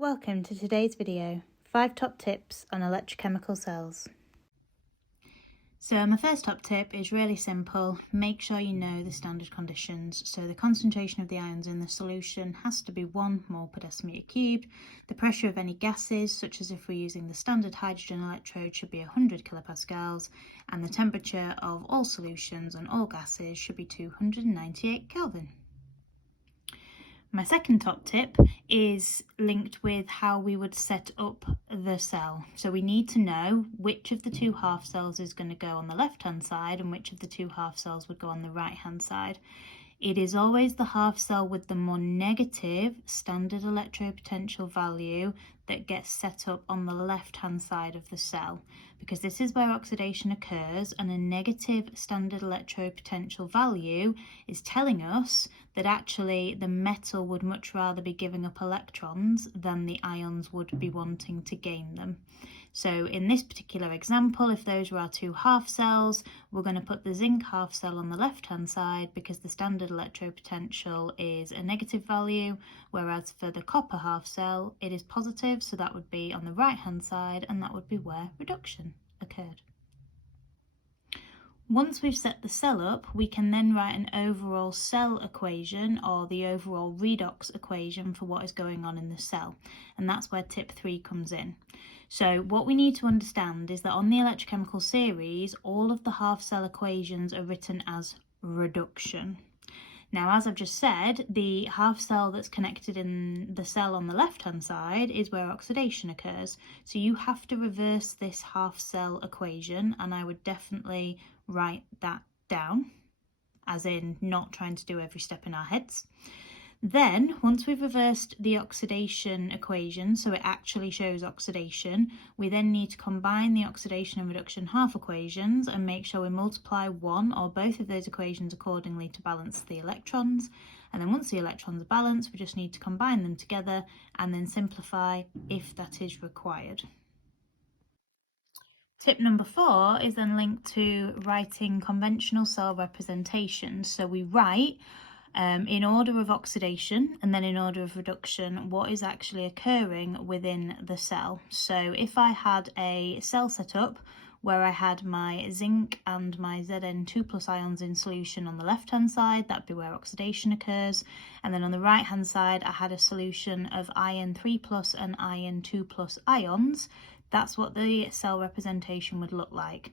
Welcome to today's video, 5 top tips on electrochemical cells. So my first top tip is really simple. Make sure you know the standard conditions. So the concentration of the ions in the solution has to be 1 mole per decimeter cubed. The pressure of any gases, such as if we're using the standard hydrogen electrode, should be 100 kilopascals, and the temperature of all solutions and all gases should be 298 Kelvin. My second top tip is linked with how we would set up the cell. So we need to know which of the 2 half cells is going to go on the left hand side and which of the 2 half cells would go on the right hand side. It is always the half cell with the more negative standard electropotential value that gets set up on the left hand side of the cell, because this is where oxidation occurs, and a negative standard electropotential value is telling us that actually the metal would much rather be giving up electrons than the ions would be wanting to gain them. So in this particular example, if those were our 2 half cells, we're going to put the zinc half cell on the left hand side because the standard electropotential is a negative value, whereas for the copper half cell it is positive, so that would be on the right hand side, and that would be where reduction occurred. Once we've set the cell up, we can then write an overall cell equation, or the overall redox equation for what is going on in the cell, and that's where tip 3 comes in. So what we need to understand is that on the electrochemical series, all of the half cell equations are written as reduction. Now, as I've just said, the half cell that's connected in the cell on the left hand side is where oxidation occurs. So you have to reverse this half cell equation, and I would definitely write that down, as in not trying to do every step in our heads. Then, once we've reversed the oxidation equation, so it actually shows oxidation, we then need to combine the oxidation and reduction half equations and make sure we multiply one or both of those equations accordingly to balance the electrons. And then once the electrons are balanced, we just need to combine them together and then simplify if that is required. Tip number 4 is then linked to writing conventional cell representations. So we write in order of oxidation and then in order of reduction what is actually occurring within the cell. So if I had a cell set up where I had my zinc and my Zn2+ ions in solution on the left hand side, that'd be where oxidation occurs, and then on the right hand side I had a solution of Ion3+ and Ion2+ ions. That's what the cell representation would look like.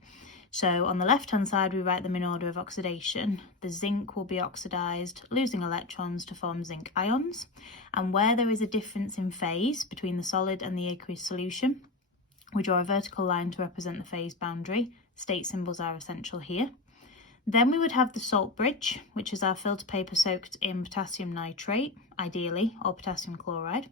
So on the left hand side we write them in order of oxidation. The zinc will be oxidized, losing electrons to form zinc ions, and where there is a difference in phase between the solid and the aqueous solution, we draw a vertical line to represent the phase boundary. State symbols are essential here. Then we would have the salt bridge, which is our filter paper soaked in potassium nitrate, ideally, or potassium chloride.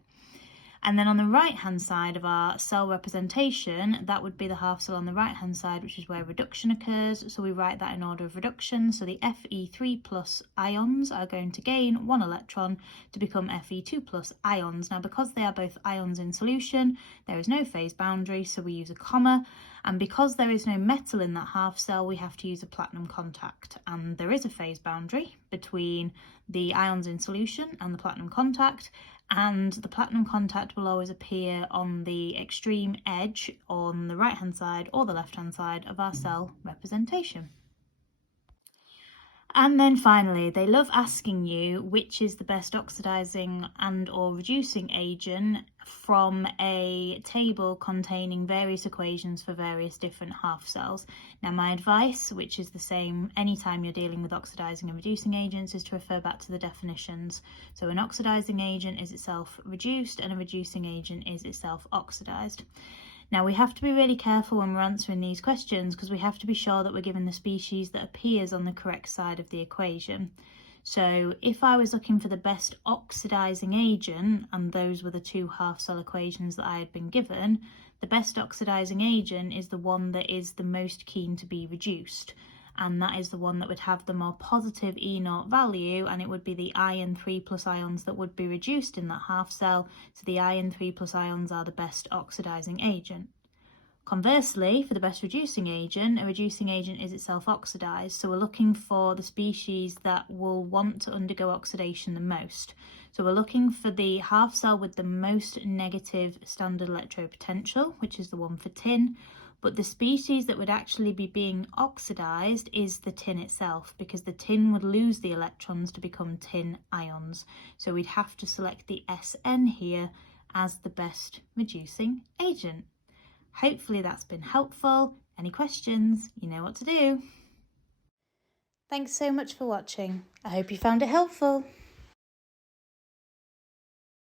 And then on the right hand side of our cell representation, that would be the half cell on the right hand side, which is where reduction occurs. So we write that in order of reduction. So the Fe3+ ions are going to gain 1 electron to become Fe2+ ions. Now, because they are both ions in solution, there is no phase boundary, so we use a comma. And because there is no metal in that half cell, we have to use a platinum contact. And there is a phase boundary between the ions in solution and the platinum contact, and the platinum contact will always appear on the extreme edge on the right hand side or the left hand side of our cell representation. And then finally, they love asking you which is the best oxidizing and or reducing agent from a table containing various equations for various different half cells. Now, my advice, which is the same anytime you're dealing with oxidizing and reducing agents, is to refer back to the definitions. So an oxidizing agent is itself reduced and a reducing agent is itself oxidized. Now, we have to be really careful when we're answering these questions because we have to be sure that we're given the species that appears on the correct side of the equation. So if I was looking for the best oxidizing agent, and those were the 2 half cell equations that I had been given, the best oxidizing agent is the one that is the most keen to be reduced. And that is the one that would have the more positive E0 value, and it would be the Ion3+ ions that would be reduced in that half cell. So the Ion3+ ions are the best oxidizing agent. Conversely, for the best reducing agent, a reducing agent is itself oxidized, so we're looking for the species that will want to undergo oxidation the most. So we're looking for the half cell with the most negative standard electrode potential, which is the one for tin, but the species that would actually be being oxidized is the tin itself, because the tin would lose the electrons to become tin ions. So we'd have to select the SN here as the best reducing agent. Hopefully that's been helpful. Any questions? You know what to do. Thanks so much for watching. I hope you found it helpful.